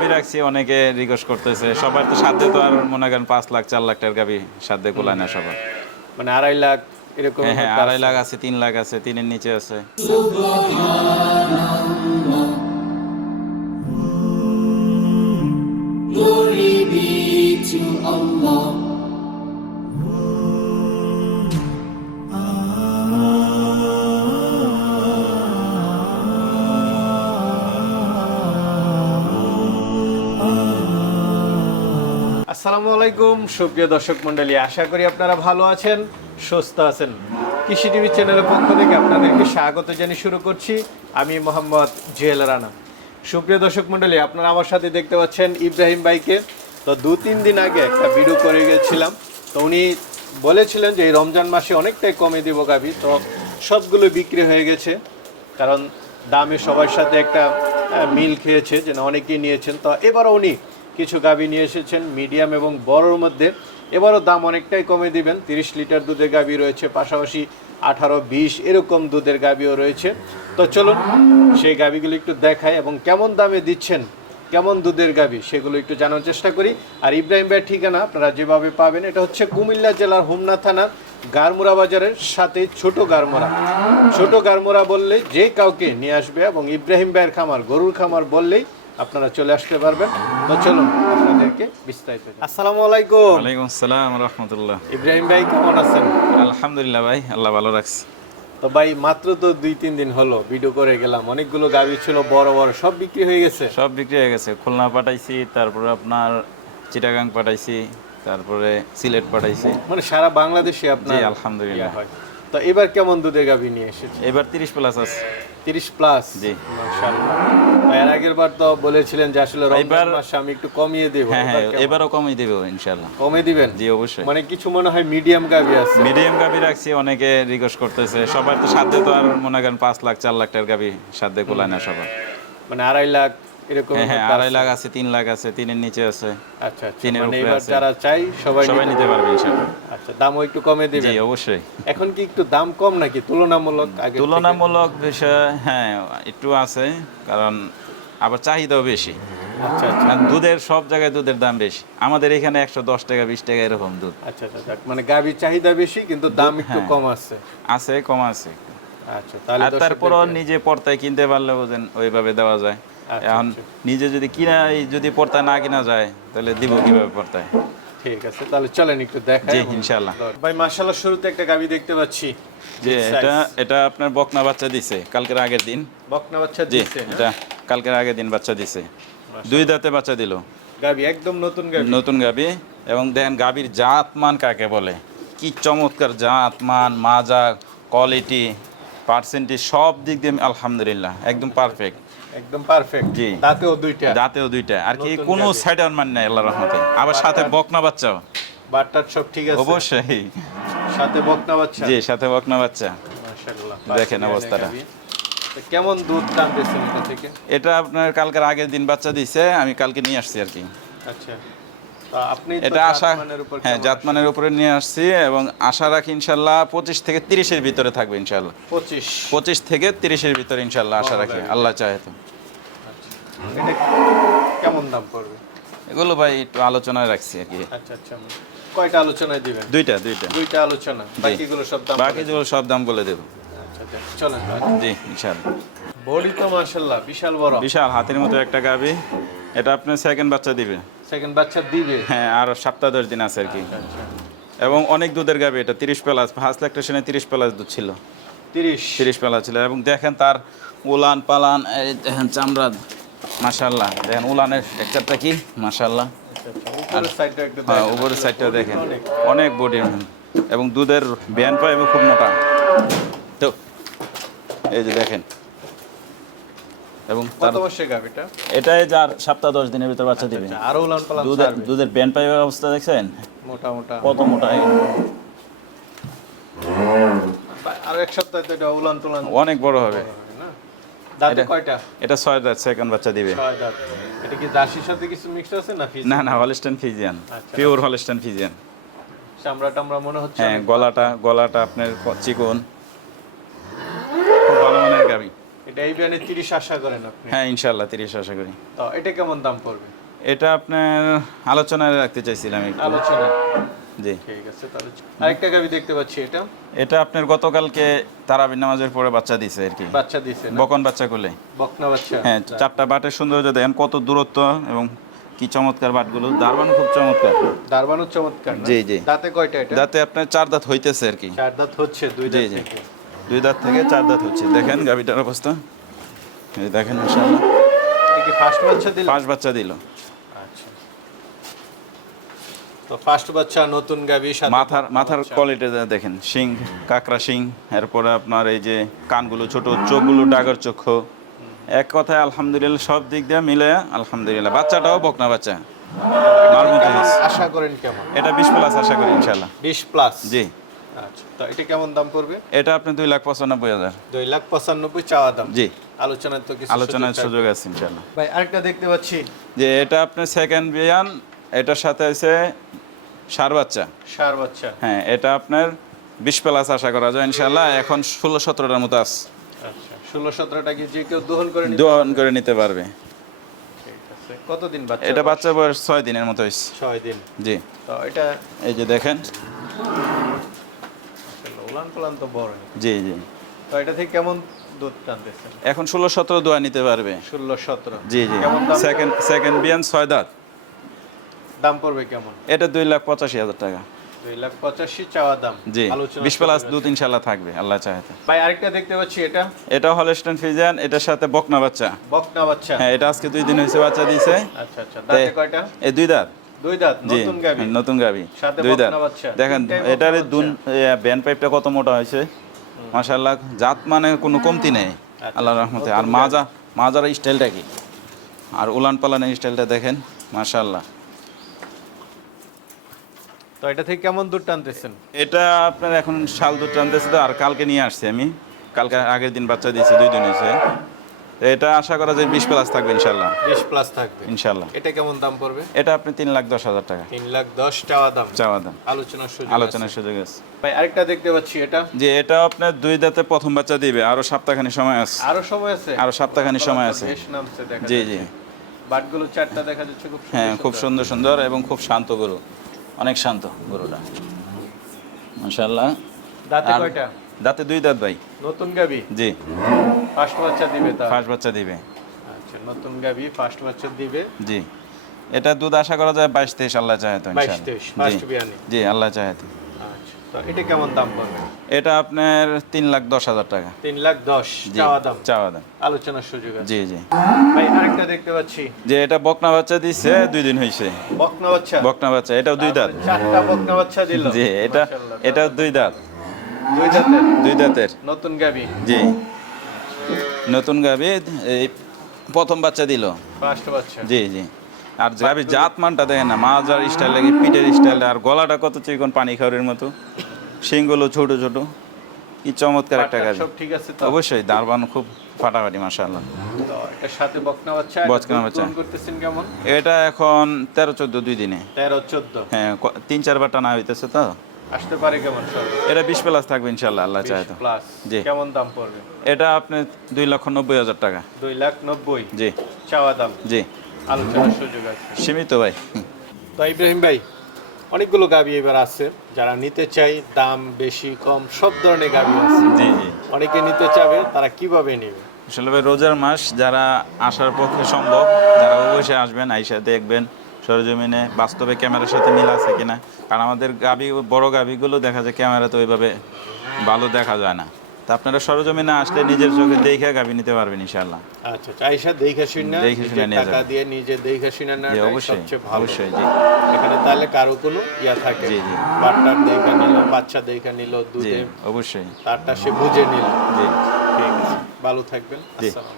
গাবি রাখছি অনেকে রিকোয়েস্ট করতেছে। সবার তো সাধ্যে তো আর মনে করেন পাঁচ লাখ চার লাখ টাকার গাবি সাধ্যে কোলায় না সবার। মানে আড়াই লাখ এরকম হ্যাঁ হ্যাঁ আড়াই লাখ আছে তিন লাখ আছে তিনের নিচে আছে। আসসালামু আলাইকুম। সুপ্রিয় দর্শক মণ্ডলী, আশা করি আপনারা ভালো আছেন, সুস্থ আছেন। কৃষি টিভি চ্যানেলের পক্ষ থেকে আপনাদেরকে স্বাগত জানিয়ে শুরু করছি। আমি মোহাম্মদ জুয়েল রানা। সুপ্রিয় দর্শক মণ্ডলী, আপনারা আমার সাথে দেখতে পাচ্ছেন ইব্রাহিম ভাইকে। তো দু তিন দিন আগে একটা ভিডিও করে গেছিলাম। তো উনি বলেছিলেন যে এই রমজান মাসে অনেকটাই কমে দিব গাভি। তো সবগুলো বিক্রি হয়ে গেছে। কারণ দামে সবার সাথে একটা মিল খেয়েছে যেন অনেকেই নিয়েছেন। তো এবারও উনি কিছু গাভি নিয়ে এসেছেন, মিডিয়াম এবং বড়র মধ্যে। এবারও দাম অনেকটাই কমে দিবেন। তিরিশ লিটার দুধের গাভি রয়েছে, পাশাপাশি আঠারো, বিশ এরকম দুধের গাভিও রয়েছে। তো চলুন, সেই গাভিগুলো একটু দেখায় এবং কেমন দামে দিচ্ছেন, কেমন দুধের গাভি, সেগুলো একটু জানার চেষ্টা করি। আর ইব্রাহিম ভাইয়ের ঠিকানা আপনারা যেভাবে পাবেন, এটা হচ্ছে কুমিল্লা জেলার হোমনা থানার গারমুরা বাজারের সাথে ছোট গারমুরা। ছোট গারমুরা বললে যে কাউকে নিয়ে আসবে এবং ইব্রাহিম ভাইয়ের খামার, গরুর খামার বললেই আপনারা চলে আসতে পারবেন। তো চলুন আপনাদেরকে বিস্তারিত আসসালামু আলাইকুম। ওয়ালাইকুম আসসালাম রহমতুল্লাহ। ইব্রাহিম ভাই কেমন আছেন? আলহামদুলিল্লাহ ভাই আল্লাহ ভালো রাখছে। তো ভাই মাত্র তো দুই তিন দিন হলো ভিডিও করে গেলাম। অনেকগুলো গাভি ছিল বড় বড় সব বিক্রি হয়ে গেছে? সব বিক্রি হয়ে গেছে। খুলনা পাঠাইছি তারপরে আপনার চিটাগাং পাঠাইছি তারপরে সিলেট পাঠাইছি। মানে সারা বাংলাদেশে জি আপনার আলহামদুলিল্লাহ হয়। তো এবার কেমন দুধের গাভি নিয়ে এসেছে এবার তিরিশ প্লাস আছে। তিরিশ প্লাস জি। এর আগের বার তো বলেছিলেন যে আসলে রমজান মাসে আমি একটু কমিয়ে দেব হ্যাঁ হ্যাঁ এবারও কমই দেবে ইনশাল্লাহ কমে দিবেন? জি অবশ্যই। মানে কিছু মনে হয় মিডিয়াম গাভি আছে। মিডিয়াম গাবি রাখছি অনেকে রিকোয়েস্ট করতেছে। সবার তো সাধ্যে তো আর মনে করেন পাঁচ লাখ চার লাখ টাকার গাবি সাধ্যে কোলায় না সবার। মানে আড়াই লাখ এরকম হ্যাঁ আড়াই লাখ আছে তিন লাখ আছে তিনের নিচে আছে। আচ্ছা তিনের উপরে আছে। যারা চাই সবাই সবাই নিতে- নিতে পারবে। ইনশাল্লাহ আচ্ছা দামও একটু কমে জি অবশ্যই। এখন কি একটু দাম কম নাকি? তুলনামূলক আগে তুলনামূলক বিষয় হ্যাঁ একটু আছে। কারণ আবার চাহিদাও বেশি। আচ্ছা আচ্ছা। দুধের সব জায়গায় দুধের দাম বেশি। আমাদের এখানে একশো দশ টাকা বিশ টাকা এরকম দুধ। আচ্ছা আচ্ছা মানে গাভীর চাহিদা বেশি কিন্তু দাম একটু হ্যাঁ। কম আছে। আছে কম আছে। আচ্ছা আর তারপরও নিজে পর্তায় কিনতে পারলে বোঝেন ওইভাবে দেওয়া যায়। এখন। নিজে যদি কিনা যদি পর্তায় না কিনা যায় তাহলে দিব কীভাবে পর্তায় ঠিক আছে তাহলে চলেন একটু দেখাই। ইনশাআল্লাহ। ভাই মাশাআল্লাহ শুরুতে একটা গাভী দেখতে পাচ্ছি। যে এটা এটা আপনার বকনা বাচ্চা দিছে কালকের আগের দিন। বকনা বাচ্চা জি দিচ্ছে এটা কালকের আগের দিন বাচ্চা দিছে। দুই দাঁতে বাচ্চা দিল। গাভী একদম নতুন গাভী। নতুন গাবি এবং দেখেন গাবির জাত মান কাকে বলে? কি চমৎকার জাত মান মাজা কোয়ালিটি পার্সেন্টেজ সব দিক দিয়ে আলহামদুলিল্লাহ একদম পারফেক্ট একদম পারফেক্ট জি। দাঁতেও দুইটা। দাঁতেও দুইটা। আর কি কোনো সাইড সাইডার মান নাই আল্লাহ রহমতে। আবার সাথে বকনা বাচ্চাও। বাটটার সব ঠিক আছে। অবশ্যই। সাথে বকনা বাচ্চা। জি সাথে বকনা বাচ্চা। মাশাআল্লাহ। দেখেন অবস্থাটা। কেমন দুধ টানতেছেন এটা থেকে? এটা আপনার কালকের আগের দিন বাচ্চা দিছে আমি কালকে নিয়ে আসছি আর কি। আচ্ছা। আপনি এটা আশা হ্যাঁ জাতমানের উপরে নিয়ে আসছি এবং আশা রাখি ইনশাল্লাহ পঁচিশ থেকে তিরিশের ভিতরে থাকবে ইনশাল্লাহ? পঁচিশ। পঁচিশ থেকে তিরিশের ভিতরে ইনশাল্লাহ আশা রাখি আল্লাহ চাহে তো। কেমন দাম পড়বে? এগুলো ভাই একটু আলোচনায় রাখছি আর কি। আচ্ছা আচ্ছা। কয়টা আলোচনায় দিবেন? দুইটা দুইটা। দুইটা আলোচনা। বাকিগুলো সব দাম বাকি যেগুলো সব দাম বলে দেবো। আচ্ছা আচ্ছা চলেন জি ইনশাল্লাহ বডি তো মাশাআল্লাহ বিশাল বড়। বিশাল হাতের মতো একটা গাবি এটা আপনার সেকেন্ড বাচ্চা দিবে। সেকেন্ড বাচ্চা দিবে? হ্যাঁ আর সপ্তাহ দশ দিন আছে আর কি। আচ্ছা এবং অনেক দুধের গাবি এটা তিরিশ প্লাস। ফার্স্ট ল্যাকটেশনে তিরিশ প্লাস দুধ ছিল। 30 তিরিশ প্লাস ছিল। এবং দেখেন তার উলান পালান এই দেখেন চামড়া মাশাল্লাহ দেখেন উলানের টেক্সচারটা কি? মাশাল্লাহ সাইডটা একটু হ্যাঁ। উপরের সাইডটা দেখেন। অনেক। অনেক বডি এবং দুধের ব্যান পায় এবং খুব মোটা। তো এই যে দেখেন। এবং তার এটাই যার সপ্তাহ দশ দিনের ভিতর বাচ্চা দিবে। আচ্ছা, দুধের দুধের ব্যান পাইপের অবস্থা দেখছেন? মোটা মোটা। কত মোটা আর এক সপ্তাহে তো এটা উলান টুলান অনেক বড় হবে। হবে দাঁতে কয়টা? এটা ছয় দাঁত সেকেন্ড বাচ্চা দিবে। এটা কি জার্সির সাথে কিছু মিক্স আছে না না না হলস্টাইন ফিজিয়ান আচ্ছা। পিওর হলস্টাইন ফিজিয়ান চামড়া টামড়া মনে হচ্ছে হ্যাঁ গলাটা গলাটা আপনার চিকন খুব ভালো মানের গাবি এটা এই বিয়ানে তিরিশ আশা করেন আপনি? হ্যাঁ ইনশাল্লাহ তিরিশ আশা করি। তো এটা কেমন দাম পড়বে? এটা আপনার আলোচনায় রাখতে চাইছিলাম একটু। আলোচনা? জি। ঠিক আছে তাহলে আরেকটা গাবি দেখতে পাচ্ছি এটা। এটা আপনার গতকালকে তারাবির নামাজের পরে বাচ্চা দিছে আর কি। বাচ্চা দিছে বকন বাচ্চা করলে বকনা বাচ্চা? হ্যাঁ চারটা বাটের সৌন্দর্য দেখেন কত দূরত্ব এবং কি চমৎকার বাটগুলো। দারবান খুব চমৎকার। দারবানো চমৎকার জি, জি। দাঁতে কয়টা এটা? যাতে আপনার চার দাঁত হইতেছে আর কি। চার দাঁত হচ্ছে দুই দাঁত জি। দুই দাঁত থেকে চার দাঁত হচ্ছে। দেখেন গাভিটার অবস্থা। এই দেখেন ইনশাআল্লাহ ফার্স্ট বাচ্চা দিল? পাঁচ বাচ্চা দিল। আচ্ছা। তো ফার্স্ট বাচ্চা নতুন গাবি মাথার মাথার। কোয়ালিটি দেখেন। শিং কাকড়া শিং এরপরে আপনার এই যে কানগুলো ছোট চোখগুলো ডাগর চক্ষু। এক কথায় আলহামদুলিল্লাহ সব দিক দিয়ে মিলে আলহামদুলিল্লাহ। বাচ্চাটাও বকনা বাচ্চা। হয়েছে। আশা করেন কেমন? এটা বিশ প্লাস আশা করি ইনশাল্লাহ বিশ প্লাস জি। আচ্ছা তো এটা কেমন দাম পড়বে? এটা আপনি দুই লাখ পঁচানব্বই হাজার। দুই লাখ পঁচানব্বই চাওয়া দাম। জি। আলোচনায় তো কিছু আলোচনার সুযোগ আছে ইনশাল্লাহ। ভাই আরেকটা দেখতে পাচ্ছি। যে এটা আপনার সেকেন্ড বিয়ান এটার সাথে আছে সার বাচ্চা। সার বাচ্চা। হ্যাঁ এটা আপনার বিশ প্লাস আশা করা যায় ইনশাল্লাহ এখন ষোলো সতেরোটার মতো আছে। আচ্ছা ষোলো সতেরোটা কি যে কেউ দহন করে দোহন করে নিতে পারবে। কতদিন বাচ্চা এটা বাচ্চা বয়স ছয় দিনের মতো হয়েছে। ছয় দিন। জি। তো এটা এই যে দেখেন। উলান পালান তো বড় জি জি। তো এটা থেকে কেমন দুধ টানতেছেন? এখন ষোলো সতেরো দোয়া নিতে পারবে। ষোলো সতেরো জি। জি সেকেন্ড সেকেন্ড বিয়ান ছয় দাঁত। দাম পড়বে কেমন? এটা দুই লাখ পঁচাশি হাজার টাকা। দুই লাখ পঁচাশি চাওয়া দাম। জি বিশ প্লাস দুধ। ইনশাল্লাহ থাকবে আল্লাহ চাহাতে ভাই আরেকটা দেখতে পাচ্ছি এটা? এটা হলস্টেন ফিজিয়ান এটার সাথে বকনা বাচ্চা। বকনা বাচ্চা। হ্যাঁ এটা আজকে দুই দিন হয়েছে বাচ্চা দিয়েছে। আচ্ছা আচ্ছা। দাঁতে কয়টা? এই দুই দাঁত। দুই দাঁত নতুন গাবি নতুন গাবি দুই দাঁত। দেখেন এটার দুন ব্যান্ড পাইপটা কত মোটা হয়েছে? জাত মানে কোনো কমতি নেই। আচ্ছা, আল্লাহ রহমতে। আর মাজা মাজার স্টাইলটা কি? আর উলান পালানের স্টাইলটা দেখেন মাশাল্লাহ তো এটা থেকে কেমন দুধ টানতেছেন? এটা আপনার এখন শাল দুধ টানতেছে তো আর কালকে নিয়ে আসছি আমি। কালকে আগের দিন বাচ্চা দিয়েছি দুই দিন হয়েছে। এটা আশা করা যায় বিশ প্লাস থাকবে ইনশাল্লাহ বিশ প্লাস থাকবে। ইনশাল্লাহ এটা কেমন দাম পড়বে? এটা আপনি তিন লাখ দশ হাজার টাকা। তিন লাখ দশ চাওয়া দাম। চাওয়া দাম। আলোচনার সুযোগ আলোচনার সুযোগ আছে। ভাই আরেকটা দেখতে পাচ্ছি এটা। যে এটা আপনার দুই দাঁতে প্রথম বাচ্চা দিবে। আরও সপ্তাহখানি সময় আছে। আরও সময় আছে? আরও সপ্তাহখানি সময় আছে। জি জি। বাটগুলো চারটা দেখা যাচ্ছে খুব হ্যাঁ খুব সুন্দর। সুন্দর এবং খুব শান্ত গরু। অনেক শান্ত গরুটা। মাশাল্লাহ দাঁতে কয়টা? দাঁতে দুই দাঁত ভাই। নতুন গাবি? জি। ফার্স্ট বাচ্চা দিবে তা ফার্স্ট বাচ্চা দিবে। আচ্ছা নতুন গাবি ফার্স্ট বাচ্চা দিবে। জি। এটা দুধ আশা করা যায় বাইশ তেইশ আল্লাহ চাহে তো 22 23 ফার্স্ট জি। বিয়ানি। জি আল্লাহ চাহে তো। আচ্ছা তো এটা কেমন দাম পড়বে এটা আপনার তিন লাখ দশ হাজার টাকা। তিন লাখ দশ চাওয়া দাম। চাওয়া দাম। আলোচনার সুযোগ আছে। জি জি। ভাই আরেকটা দেখতে পাচ্ছি। যে এটা বকনা বাচ্চা দিচ্ছে দুই দিন হয়েছে বকনা বাচ্চা? বকনা বাচ্চা এটাও দুই দাঁত। চারটা বকনা বাচ্চা দিল। জি এটা এটা দুই দাঁত। দুই দাঁতের? দুই দাঁতের। নতুন গাবি জি। নতুন এই প্রথম বাচ্চা দিল। জি জি। আর গাবি জাত মানটা দেখেন না মাজার স্টাইল লাগে পিঠের স্টাইল আর গলাটা কত চিকন পানি খাওয়ারের মতো। শিংগুলো ছোট ছোট। কি চমৎকার একটা সব ঠিক আছে অবশ্যই দারবান খুব ফাটাফাটি মাশাআল্লাহ। তো সাথে বকনা বাচ্চা বকনা বাচ্চা। করতেছেন কেমন? এটা এখন তেরো চোদ্দ দুই দিনে। তেরো চোদ্দ। হ্যাঁ তিন চারবার টানা হইতেছে তো। আসতে পারে কেমন এটা বিশ প্লাস থাকবে ইনশাল্লাহ আল্লাহ চাহে তো। প্লাস জি। কেমন দাম পড়বে? এটা আপনি দুই লক্ষ নব্বই হাজার টাকা। দুই লাখ নব্বই? জি। চাওয়া দাম? জি। আলোচনার সুযোগ আছে। সীমিত ভাই। তো ইব্রাহিম ভাই অনেকগুলো গাবি এবার আছে। যারা নিতে চাই দাম বেশি কম সব ধরনের গাবি আছে। জি জি। অনেকে নিতে চাবে তারা কীভাবে নেবে? আসলে ভাই রোজার মাস যারা আসার পক্ষে সম্ভব যারা অবশ্যই আসবেন আইসা দেখবেন। সরজমিনে বাস্তবে ক্যামেরার সাথে মিল আছে কিনা? কারণ আমাদের গাবি বড় গাবিগুলো দেখা যায় ক্যামেরা তো ওইভাবে ভালো দেখা যায় না। তা আপনারা সরজমিনে আসলে নিজের চোখে দেখে গাবি নিতে পারবেন ইনশাল্লাহ আচ্ছা আচ্ছা আইসা দেখে শুনে দেখে শুনে নিজের নিয়ে টাকা যাবে। দিয়ে নিজে দেখে শুনে জি অবশ্যই সবচেয়ে ভালো। অবশ্যই জি। এখানে তাহলে কারও কোনো ইয়া থাকে জি, জি। বাট্টার দেখে নিল বাচ্চা দেখে নিল দুধে অবশ্যই। তারটা সে বুঝে নিল। জি। ঠিক ভালো থাকবেন। আসসালাম